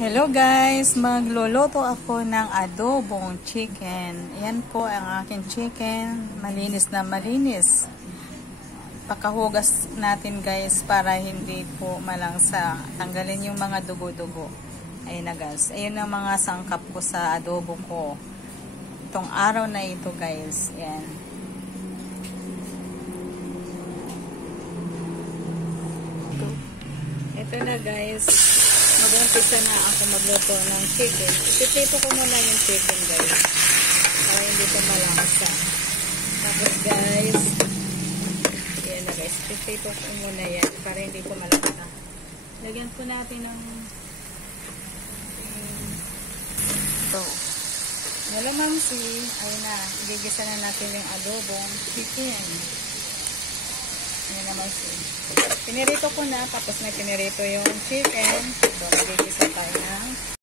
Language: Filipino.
Hello guys, magluluto ako ng adobong chicken. Yan po ang aking chicken, malinis na malinis. Pakahugas natin guys para hindi po malangsa. Tanggalin yung mga dugo-dugo. Ayun na guys, ayun ang mga sangkap ko sa adobo ko. Itong araw na ito guys, yan. Ito na guys. Mag-umpisa na ako magluto ng chicken. Ipiprito ko muna yung chicken guys. Para hindi ko malangsa. Tapos guys, yan na guys. Ipiprito ko muna yan. Para hindi ko malangsa. Lagyan po natin ng ito. Malamamsi. Ayun na. Igigisa na natin yung adobong chicken. Yan naman siya. Pinirito ko na, tapos may pinirito yung chicken. So, magigisa